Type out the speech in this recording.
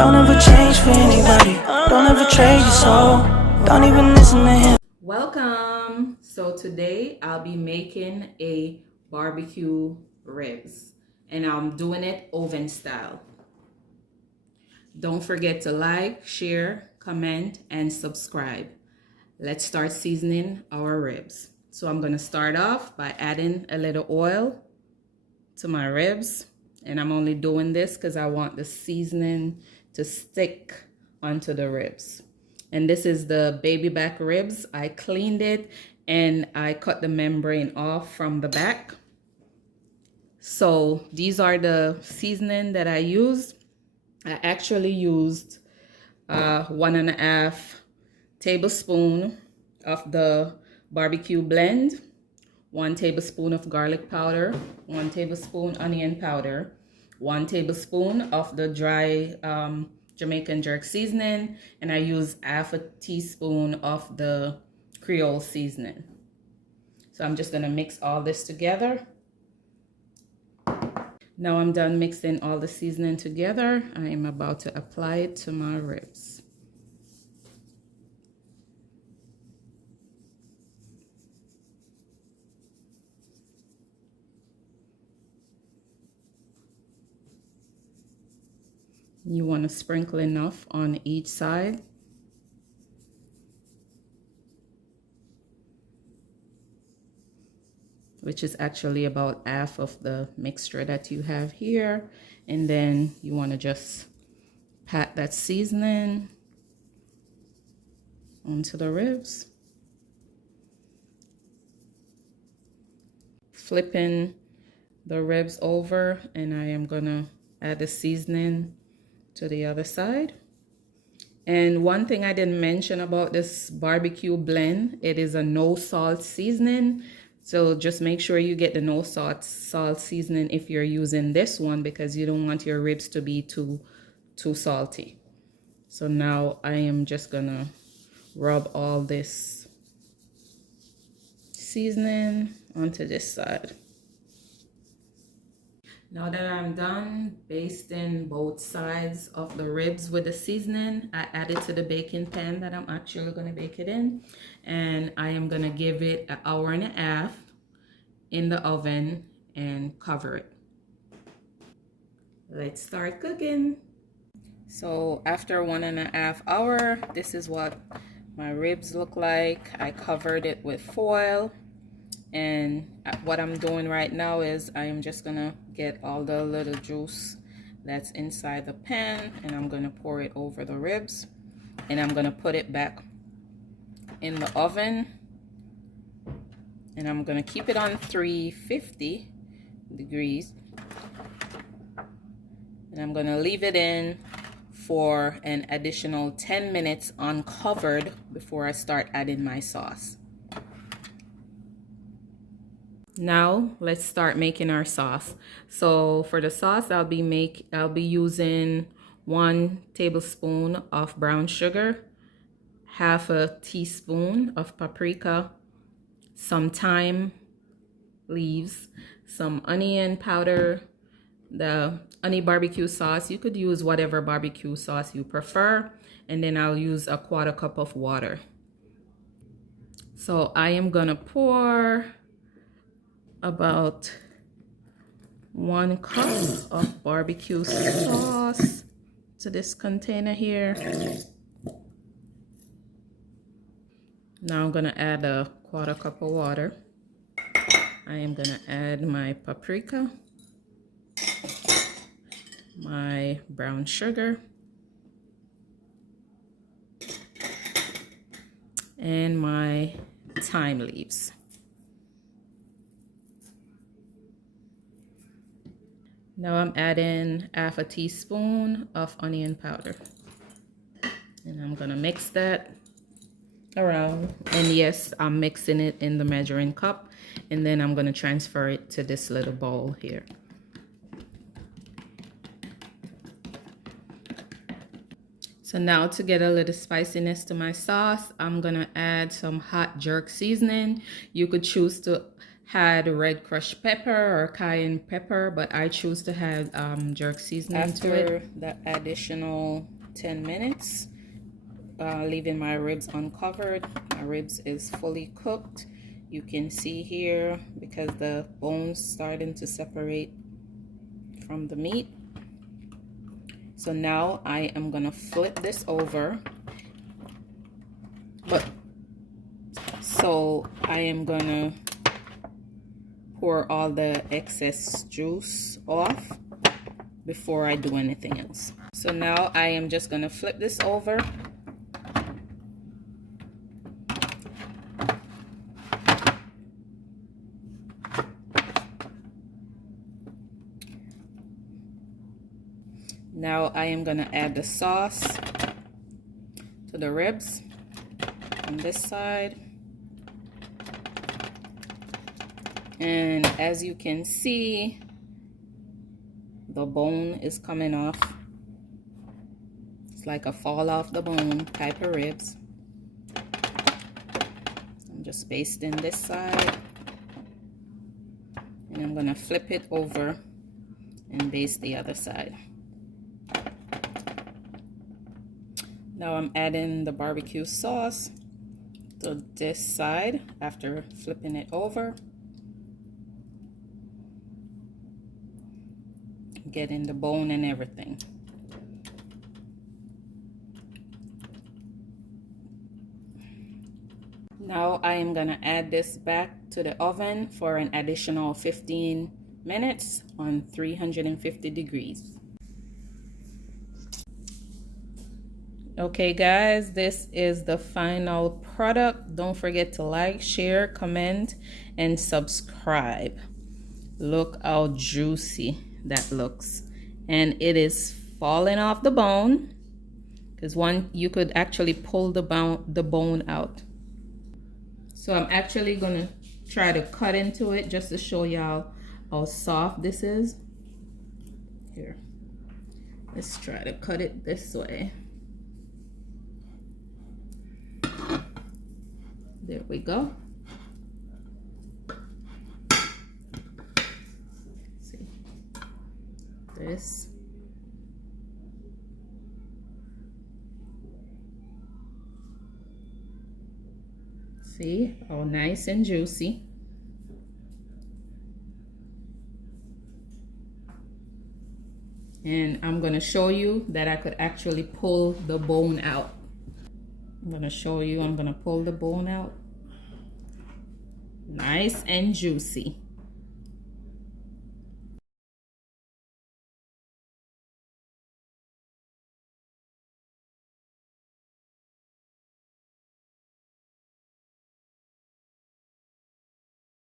Don't ever change for anybody. Don't ever trade your soul. Don't even listen to him. Welcome. So today I'll be making a barbecue ribs and I'm doing it oven style. Don't forget to like, share, comment, and subscribe. Let's start seasoning our ribs. So I'm going to start off by adding a little oil to my ribs. And I'm only doing this because I want the seasoning to stick onto the ribs. And this is the baby back ribs. I cleaned it and I cut the membrane off from the back. So these are the seasoning that I used. I actually used 1.5 tablespoon of the barbecue blend, 1 tablespoon of garlic powder, 1 tablespoon onion powder, 1 tablespoon of the dry Jamaican jerk seasoning, and I use half a teaspoon of the Creole seasoning. So I'm just gonna mix all this together. Now I'm done mixing all the seasoning together. I am about to apply it to my ribs. You want to sprinkle enough on each side. Which is actually about half of the mixture that you have here. And then you want to just pat that seasoning onto the ribs. Flipping the ribs over, and I am going to add the seasoning to the other side. And one thing I didn't mention about this barbecue blend, it is a no salt seasoning. So just make sure you get the no salt seasoning if you're using this one, because you don't want your ribs to be too salty. So now I am just gonna rub all this seasoning onto this side. Now that I'm done basting both sides of the ribs with the seasoning, I add it to the baking pan that I'm actually going to bake it in. And I am going to give it 1.5 hours in the oven and cover it. Let's start cooking. So after 1.5 hours, this is what my ribs look like. I covered it with foil. And what I'm doing right now is I am just gonna get all the little juice that's inside the pan, and I'm gonna pour it over the ribs, and I'm gonna put it back in the oven, and I'm gonna keep it on 350 degrees, and I'm gonna leave it in for an additional 10 minutes uncovered before I start adding my sauce. Now let's start making our sauce. So for the sauce, I'll be using 1 tablespoon of brown sugar, half a teaspoon of paprika, some thyme leaves, some onion powder, the honey barbecue sauce. You could use whatever barbecue sauce you prefer, and then I'll use 1/4 cup of water. So I am gonna pour about 1 cup of barbecue sauce to this container here. Now I'm gonna add 1/4 cup of water. I am gonna add my paprika, my brown sugar, and my thyme leaves. Now I'm adding half a teaspoon of onion powder. And I'm gonna mix that around. And yes, I'm mixing it in the measuring cup. And then I'm gonna transfer it to this little bowl here. So now to get a little spiciness to my sauce, I'm gonna add some hot jerk seasoning. You could choose to had red crushed pepper or cayenne pepper, but I choose to have jerk seasoning to it. After the additional 10 minutes, leaving my ribs uncovered, my ribs is fully cooked. You can see here, because the bones starting to separate from the meat. So now I am gonna flip this over. So I am gonna pour all the excess juice off before I do anything else. So now I am just gonna flip this over. Now I am gonna add the sauce to the ribs on this side. And as you can see, the bone is coming off. It's like a fall off the bone type of ribs. I'm just basting this side. And I'm gonna flip it over and baste the other side. Now I'm adding the barbecue sauce to this side after flipping it over. Getting the bone and everything. Now I am gonna add this back to the oven for an additional 15 minutes on 350 degrees. Okay guys, this is the final product. Don't forget to like, share, comment, and subscribe. Look how juicy that looks, and it is falling off the bone, because you could actually pull the bone out. So I'm actually gonna try to cut into it just to show y'all how soft this is. Here, let's try to cut it this way. There we go. See this. See how nice and juicy. And I'm going to show you that I could actually pull the bone out. I'm going to show you, I'm going to pull the bone out. Nice and juicy.